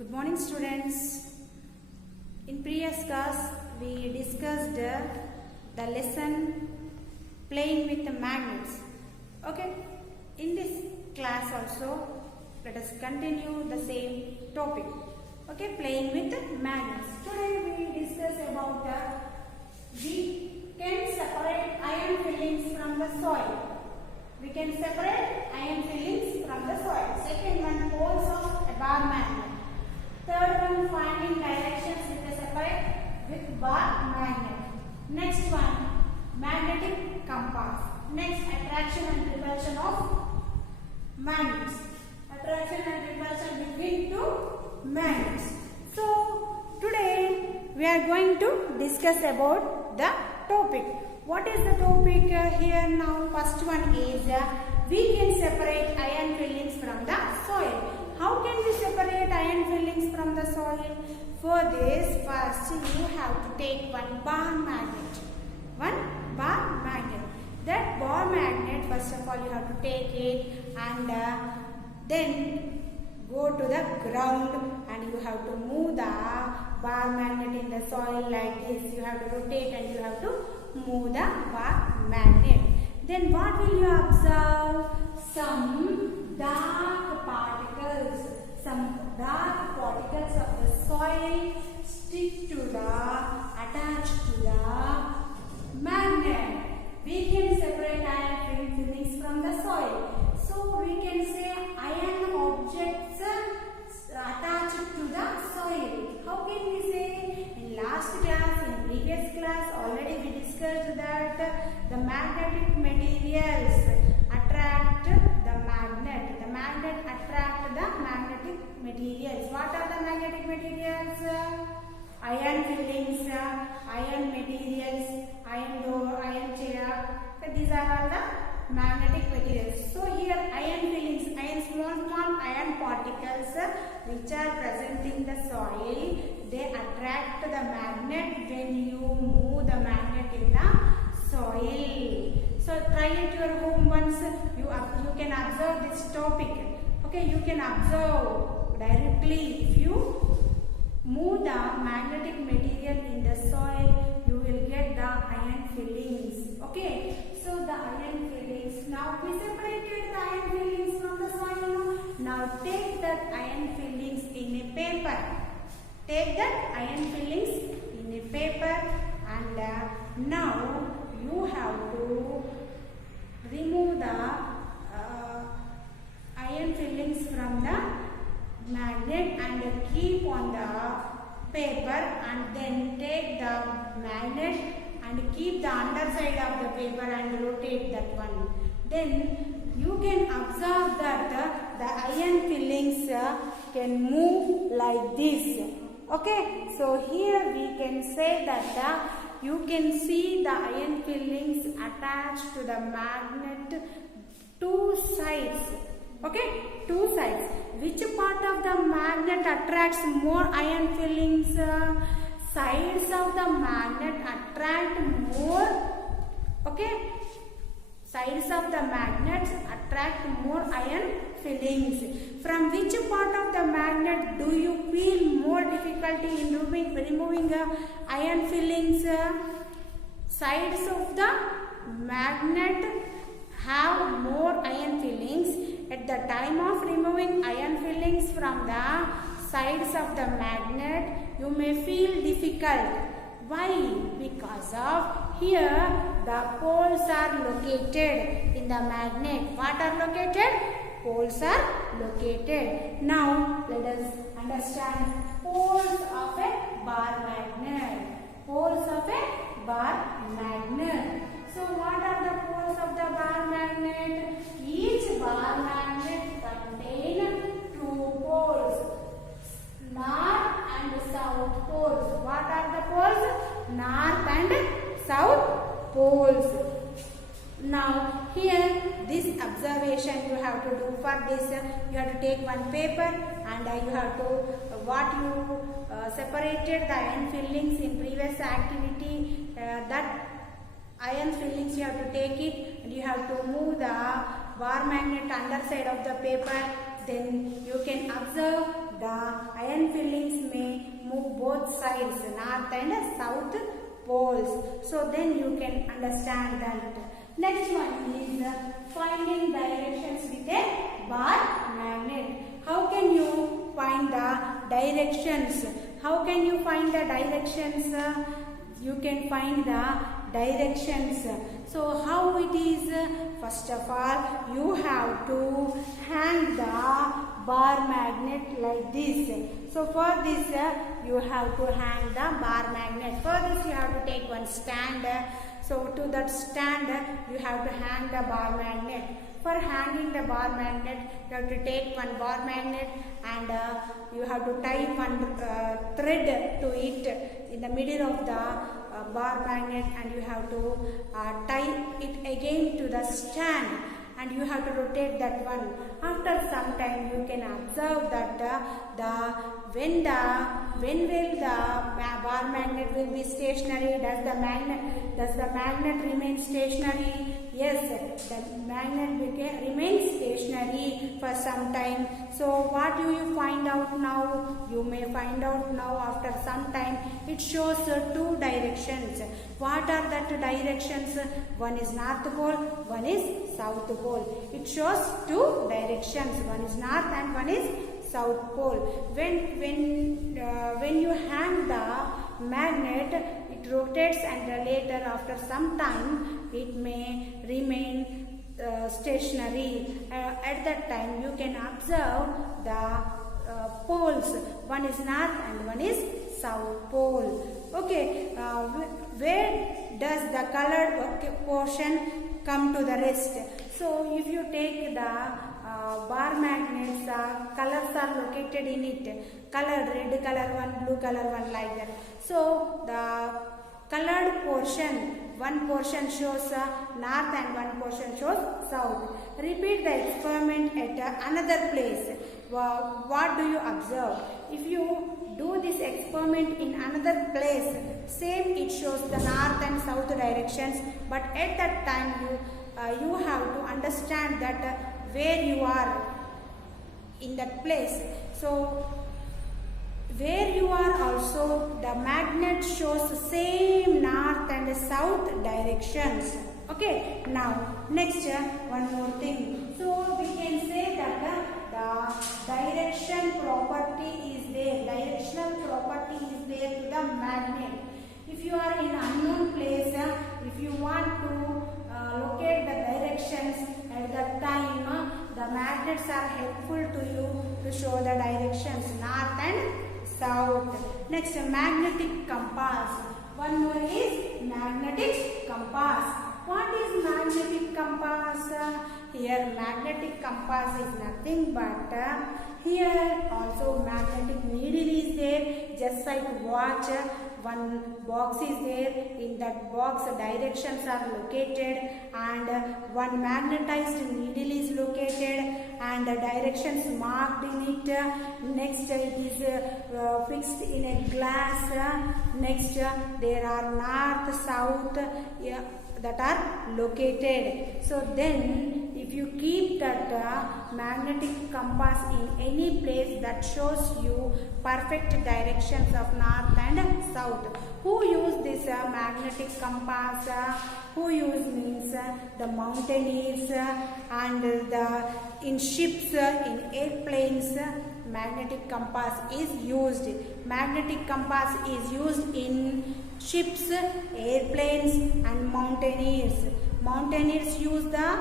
Good morning, students. In previous class, we discussed the lesson playing with the magnets. Okay. In this class also, let us continue the same topic. Okay, playing with the magnets. Today we discuss about we can separate iron fillings from the soil. We can separate iron fillings from the soil. Second one, poles of a bar magnet. Third one, finding directions with a separate with bar magnet. Next one, magnetic compass. Next, attraction and repulsion of magnets. Attraction and repulsion between two magnets. So, today we are going to discuss about the topic. What is the topic here now? First one is we can separate iron fillings from the soil. How can we separate iron fillings from the soil? For this, first you have to take one bar magnet. One bar magnet. That bar magnet, first of all, you have to take it and then go to the ground and you have to move the bar magnet in the soil like this. You have to rotate and you have to move the bar magnet. Then what will you observe? Some dark particles of the soil stick to attached to the magnet. We can separate iron fillings from the soil. So we can say iron objects attached to the soil. How can we say? In last class, in previous class, already we discussed that the magnetic materials attract the magnet. The magnet attract the magnetic materials. What are the magnetic materials? Iron fillings, iron materials, iron door, iron chair. So these are all the magnetic materials. So here iron fillings, small iron particles which are present in the soil, they attract the magnet when you move the magnet in the soil. So try at your home once. You can observe this topic. Okay, you can observe directly. If you move the magnetic material in the soil, you will get the iron fillings. Okay, so the iron fillings. Now we separated the iron fillings from the soil. Now take that iron fillings in a paper. Take that iron fillings in a paper and now you have to remove the iron fillings from the magnet and keep on the paper, and then take the magnet and keep the underside of the paper and rotate that one. Then you can observe that the iron fillings can move like this. Okay, so here we can say that you can see the iron fillings attached to the magnet two sides. Okay, two sides. Which part of the magnet attracts more iron fillings? Sides of the magnet attract more. Okay, sides of the magnets attract more iron fillings. From which part of the magnet do you feel more difficulty in removing iron fillings? Sides of the magnet have more iron fillings. At the time of removing iron fillings from the sides of the magnet, you may feel difficult. Why? Because of here the poles are located in the magnet. What are located? Poles are located. Now let us understand poles of a bar magnet. Poles of a bar magnet. So what are the poles of the bar magnet? Each bar magnet contains two poles, north and south poles. What are the poles? North and south poles. Now here this observation you have to do. For this you have to take one paper and you have to separated the iron fillings in previous activity, that iron fillings you have to take it and you have to move the bar magnet underside of the paper. Then you can observe the iron north and south poles. So then you can understand that. Next one is finding directions with a bar magnet. How can you find the directions? How can you find the directions? You can find the directions. So how it is? First of all, you have to hang the bar magnet like this. So for this, you have to hang the bar magnet. For this, you have to take one stand. So to that stand, you have to hang the bar magnet. For hanging the bar magnet, you have to take one bar magnet and you have to tie one thread to it in the middle of the bar magnet, and you have to tie it again to the stand, and you have to rotate that one. After some time, you can observe that when will the bar magnet will be stationary? Does the magnet remain stationary? Yes, the magnet remains stationary for some time. So what do you find out now? You may find out now after some time. It shows two directions. What are that directions? One is north pole, one is south pole. It shows two directions. One is north and one is south pole. When you hang the magnet, it rotates, and later after some time it may remain stationary. At that time you can observe the poles. One is north and one is south pole. Okay, where does the colored portion come to the rest? So if you take the bar magnets, colors are located in it. Colored, red color one, blue color one, like that. So the colored portion, one portion shows north and one portion shows south. Repeat the experiment at another place. What do you observe? If you do this experiment in another place, same it shows the north and south directions, but at that time you have to understand that where you are in that place. So where you are also, the magnet shows the same north and south directions. Okay, now next one more thing. So we can say that the direction property is there. Directional property is there to the magnet. If you are in unknown place, if you want to locate the directions at that time, the magnets are helpful to you to show the directions north and south. Next, magnetic compass. One more is magnetic compass. What is magnetic compass? Here magnetic compass is nothing but here also magnetic needle is there, just like watch. One box is there. In that box directions are located, and one magnetized needle is located, and the directions marked in it. Next it is fixed in a glass. Next there are north, south that are located. So then if you keep that magnetic compass in any place, that shows you perfect directions of north and south. Who use this magnetic compass? Who use means the mountaineers and in ships, in airplanes. Magnetic compass is used. Magnetic compass is used in ships, airplanes and mountaineers. Mountaineers use the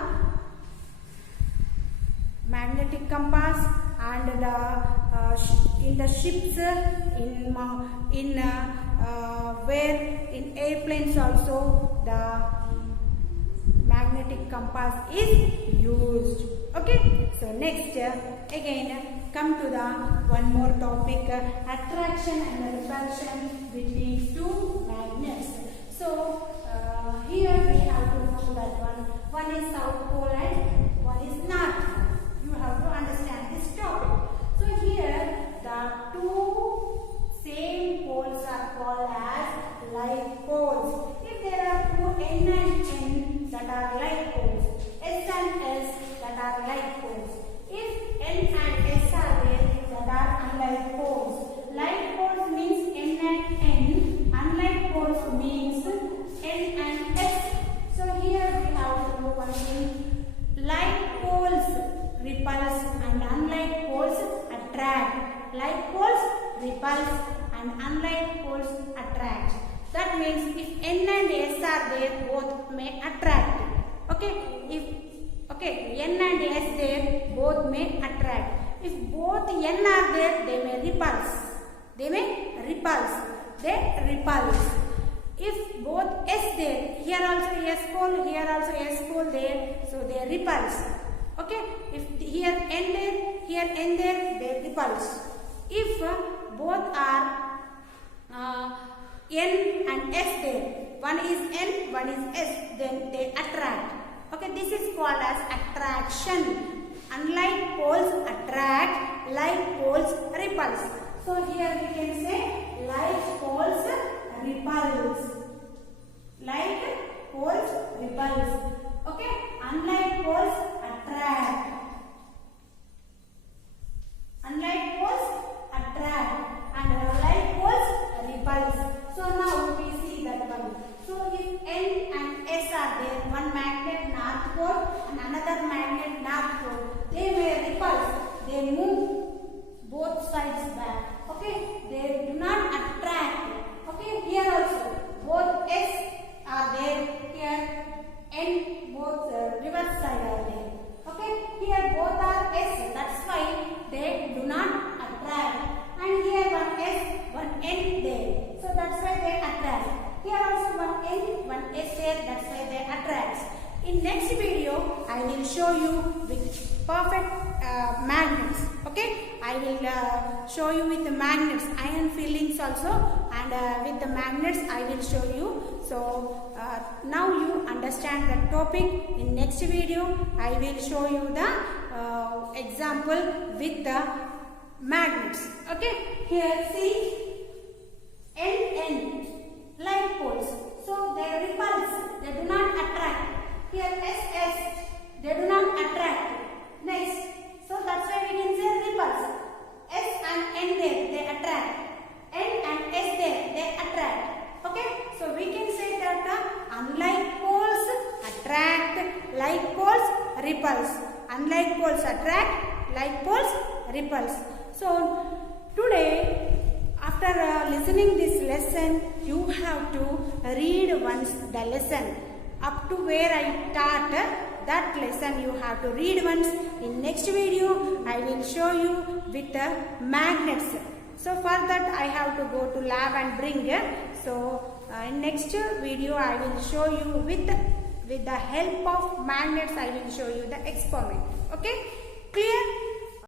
magnetic compass, and in the ships, in airplanes also the magnetic compass is used. Okay, so next again come to the one more topic, attraction and repulsion between two magnets. So here we have to know that one is south pole and one is north. You have to understand this topic. So here the two same poles are called as like poles. If there are two N and N that are like poles, S and S that are like poles. If N and S are there, that are unlike poles. Like poles means N and N, like poles repulse and unlike poles attract. That means if N and S are there, both may attract. Okay, if N and S there, both may attract. If both N are there, they may repulse. They repulse. If both S there, here also S pole, here also S pole there, so they repulse. Okay, if here N there, here N there, they repulse. If both are N and S there, one is N, one is S, then they attract. Okay, this is called as attraction. Unlike poles attract, like poles repulse. So here we can say like poles repulse. Like poles repulse. Okay, unlike poles attract. Unlike poles attract and like poles repulse. So now we see that one. So if N and S are there, one magnet north pole and another magnet north pole, they may repulse. They move both sides back. Okay, they do not attract. Okay, here also both S are there. Here N both reverse side are there. Okay, here both are S. That's why they do not attract. And here one S, one N there. So that's why they attract. Here also one N, one S there. That's why they attract. In next video, I will show you with perfect magnets. Okay, I will show you with the magnets, iron fillings also, and with the magnets I will show you. So now you understand the topic. In next video, I will show you the example with the magnets. Okay, here see N like poles, so they repulse, they do not attract. Here SS, they do not attract. Next, so that's why we can say repulse. S and N there, they attract. N and S there, they attract. Okay, so we can say that unlike poles attract, like poles repulse. Unlike poles attract, like poles repulse. So today, after listening this lesson, you have to read once the lesson. Up to where I taught that lesson, you have to read once. In next video, I will show you with the magnets. So for that, I have to go to lab and bring. So in next video, I will show you with the help of magnets. I will show you the experiment. Okay, clear?